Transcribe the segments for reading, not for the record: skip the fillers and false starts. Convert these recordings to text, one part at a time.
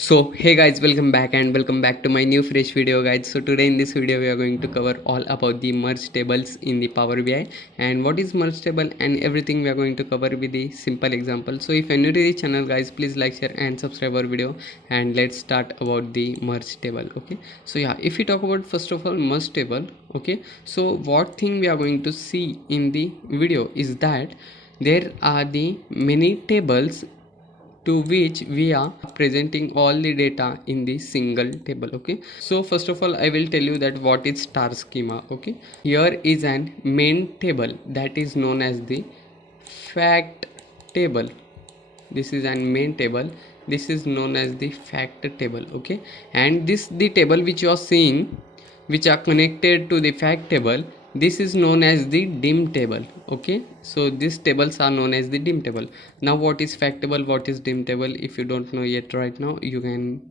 So hey guys, welcome back to my new fresh video guys. So today in this video we are going to cover all about the merge tables in the Power BI and what is merge table and everything we are going to cover with the simple example. So if you're new to the channel guys, please like, share and subscribe our video, and let's start about the merge table. Okay, so yeah, if we talk about first of all merge table, okay, so what thing we are going to see in the video is that there are the many tables to which we are presenting all the data in the single table. Okay, so first of all I will tell you that what is star schema. Okay, here is an main table that is known as the fact table. This is an main table, this is known as the fact table. Okay, and this the table which you are seeing which are connected to the fact table, this is known as the dim table. Okay, so these tables are known as the dim table. Now what is fact table, what is dim table? If you don't know yet right now, you can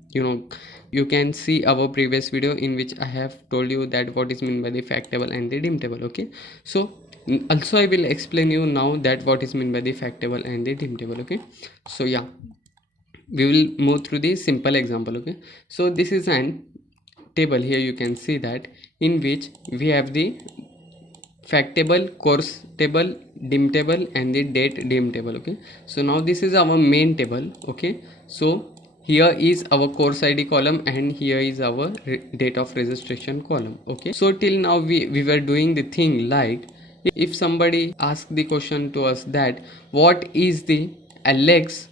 you can see our previous video in which I have told you that what is meant by the fact table and the dim table. Okay, so also I will explain you now that what is meant by the fact table and the dim table. Okay, so yeah, we will move through the simple example. Okay, so this is an table. Here you can see that in which we have the fact table, course table, dim table and the date dim table. Okay, so now this is our main table. Okay, so here is our course id column and here is our date of registration column. Okay, so till now we were doing the thing like, if somebody asks the question to us that what is the Alex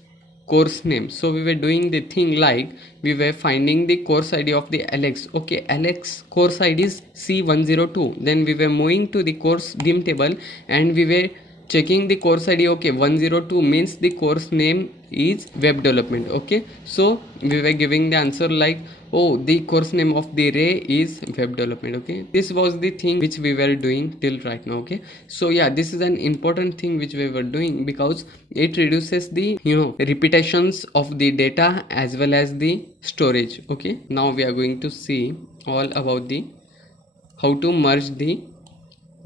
course name, so we were doing the thing like we were finding the course id of the Alex. Okay, Alex course id is C102, then we were moving to the course dim table and we were checking the course id. Okay, 102 means the course name is web development. Okay, so we were giving the answer like, oh, the course name of the ray is web development. Okay, this was the thing which we were doing till right now. Okay, so yeah, this is an important thing which we were doing because it reduces the repetitions of the data as well as the storage. Okay, now we are going to see all about the how to merge the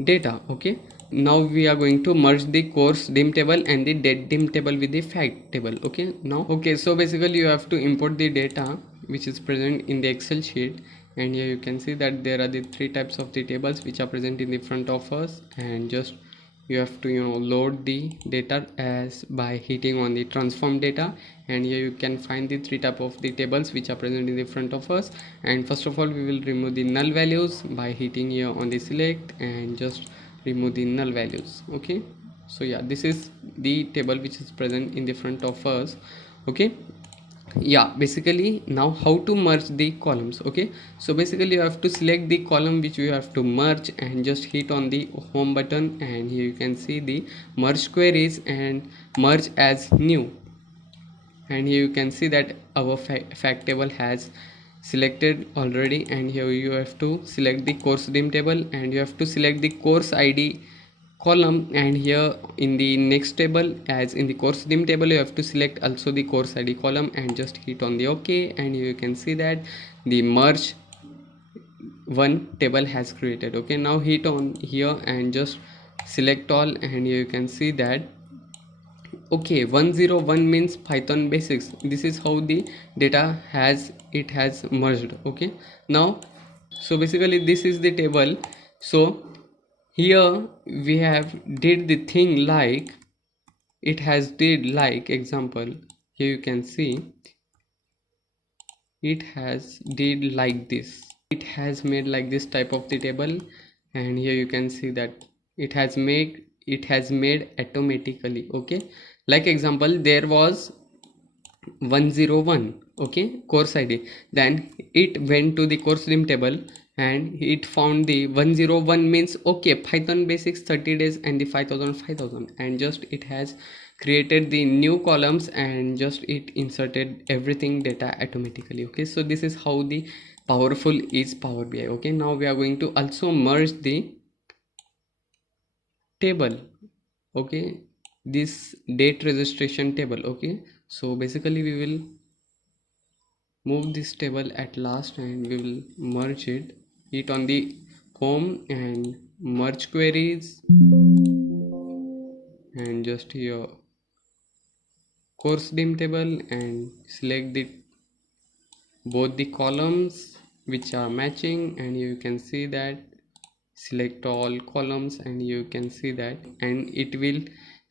data. Okay, now we are going to merge the course dim table and the date dim table with the fact table. Okay, now okay, so basically you have to import the data which is present in the Excel sheet, and here you can see that there are the three types of the tables which are present in the front of us, and just you have to load the data as by hitting on the transform data, and here you can find the three type of the tables which are present in the front of us. And first of all we will remove the null values by hitting here on the select and just remove the null values. Okay, so yeah, this is the table which is present in the front of us. Okay, yeah, basically now how to merge the columns. Okay, so basically you have to select the column which you have to merge and just hit on the home button, and here you can see the merge queries and merge as new, and here you can see that our fact table has selected already, and here you have to select the course dim table and you have to select the course id column, and here in the next table as in the course dim table you have to select also the course id column and just hit on the ok, and here you can see that the merge one table has created. Okay, now hit on here and just select all, and here you can see that okay, 101 means Python basics. This is how the data has merged. Okay, now so basically this is the table. So here we have did the thing like it has did like example. Here you can see it has did like this. It has made like this type of the table, and here you can see that it has made automatically. Okay, like example there was 101, okay, course id, then it went to the course name table and it found the 101 means okay, Python basics 30 days and the 5000, and just it has created the new columns and just it inserted everything data automatically. Okay, so this is how the powerful is Power BI. Okay, now we are going to also merge the table. Okay, this date registration table. Okay, so basically we will move this table at last and we will merge it. Hit on the home and merge queries, and just here course dim table and select the both the columns which are matching, and you can see that select all columns, and you can see that, and it will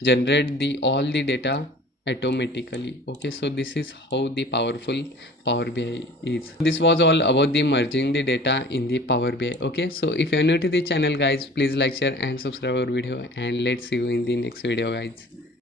generate the all the data automatically. Okay, so this is how the powerful Power BI is. This was all about the merging the data in the Power BI. Okay, so if you are new to the channel guys, please like, share and subscribe our video, and let's see you in the next video guys.